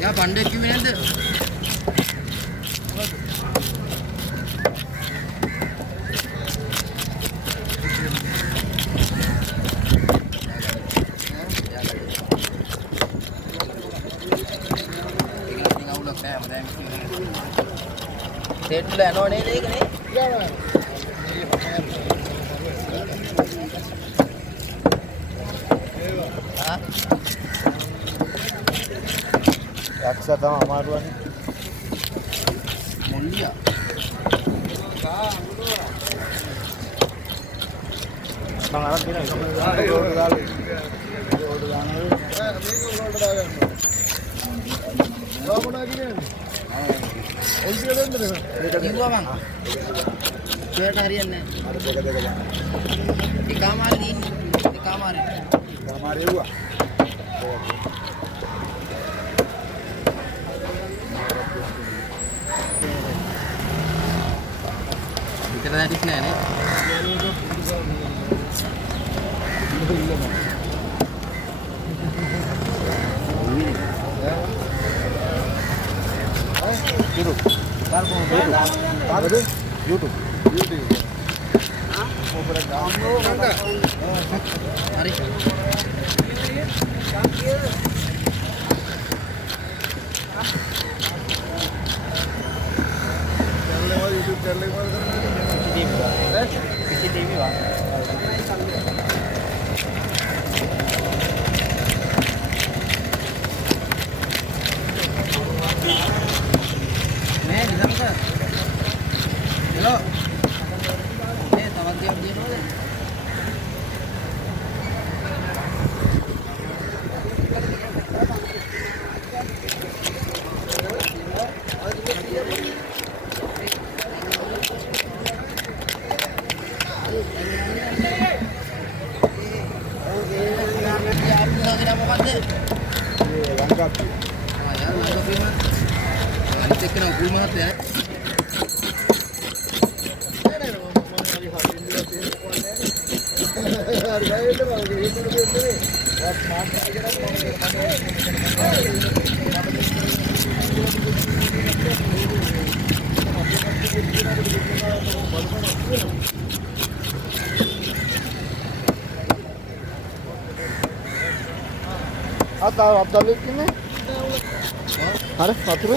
යා පණ්ඩේ කිව්වේ නැද්ද? සෙට්ල යනවා නේද ඒක නේ? යක්ෂ තමයි අමාරුවනේ. මොල්ලියා. මම අරන් දෙනවා. ඒක ඕඩ දාලා. ඕඩ දානවා. මේක ඕඩ දාගන්න. ගාමුණා කියන්නේ. ඔල්ටිය දෙන්නද? ඒක කිව්වා මං. ඒකට හරියන්නේ නැහැ. අර දෙක දාන්න. එකමාරේ දින්නේ. එකමාරේ. එකමාරේ එව්වා. විතර නැටිස් නෑ නේ. YouTube. හරි. Atau Abdul ini? Ada satu.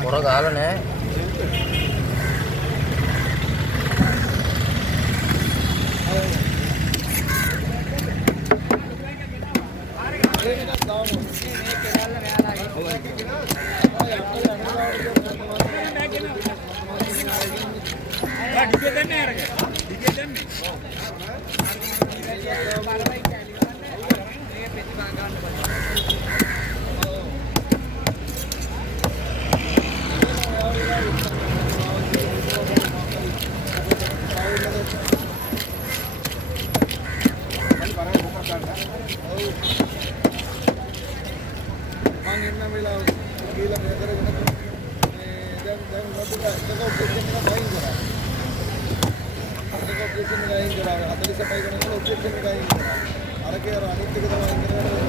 Orang galan ya. මං එන්න වෙලාව ගිහලා මේ කරගෙන මේ දැන් මොකද ඒක ඔපරේෂන් එක බයින් කරා. ඒක ඔපරේෂන් එක අයින් කරා 45 ගණන් ඔපරේෂන් එක අයින් කරා. අරකේ අර අනිත් එක තමයි අයින් කරන්නේ.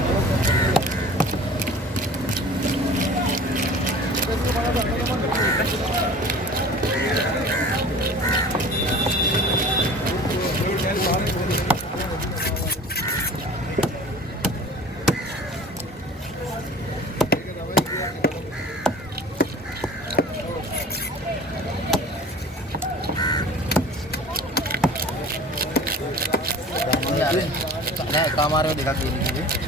නෑ කාමාරය දෙකක් තියෙනවා.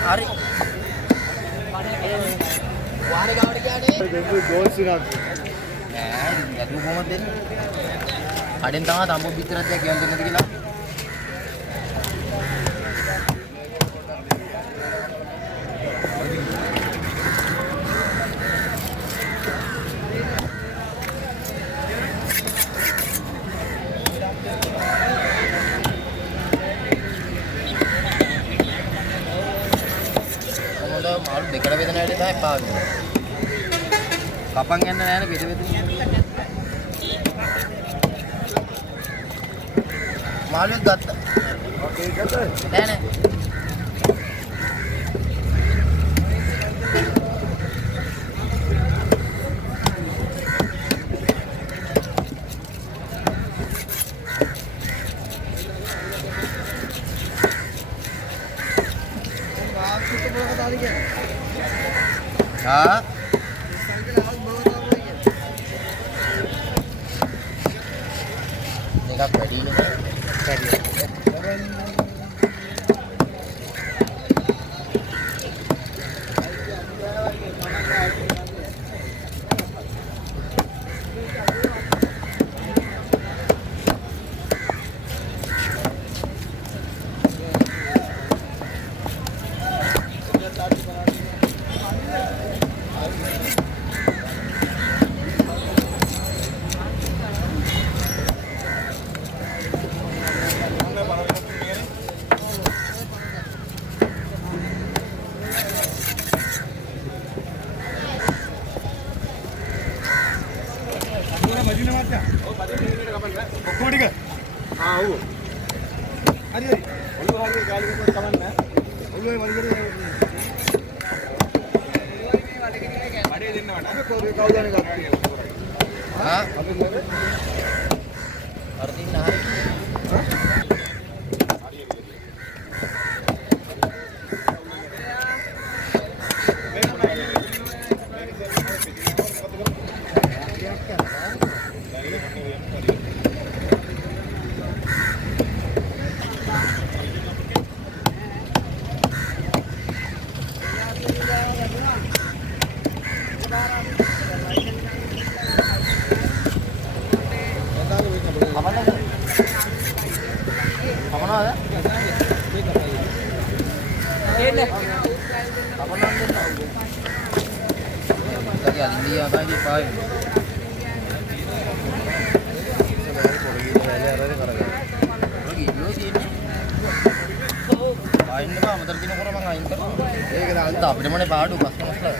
Hari. Wahane gawata කියන්නේ. දෙන්නේ ගෝල්ස් එකක්. නෑ, යදු කොහොමද දෙන්නේ? අඩෙන් තමයි තඹ පිටරත් දෙයක් කියන්න දෙන්නද කියලා. මාළු දෙකට බෙදන හැටි තමයි පාවෙන්නේ. කපන් යන්න නෑනේ බෙද බෙද. මාළුවෙක් ගත්තා. ඔකේ ගත්තා. නෑ නෑ. हाँ देखा पैडी ने paddy Ain apa? Motor kini kurang mangain kan? ඒක දාන්න. අපිට මොනේ පාඩු කස්ටමර්ස්ලා.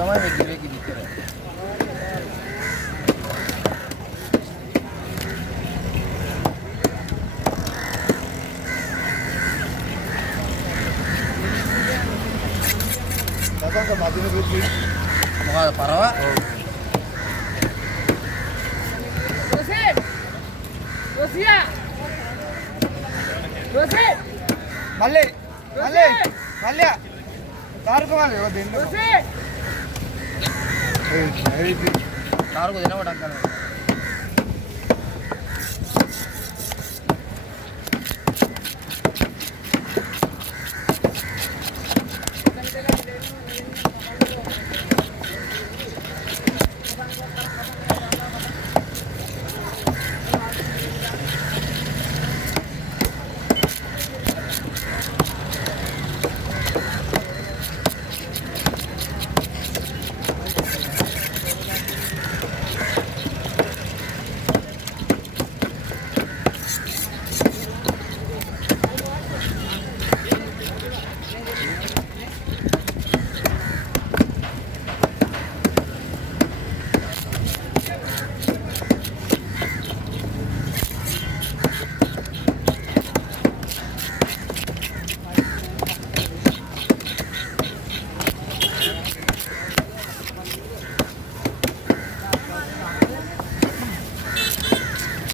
Gimana ya kira gitu kira? Datang ke mati nih beli. Mau ke Parrot? Dosen, Dosia, Dosen, Male, male, male ya. Taruh ke mana? Kau dengar? Dosen. Eh, Taruh ke mana udah kan?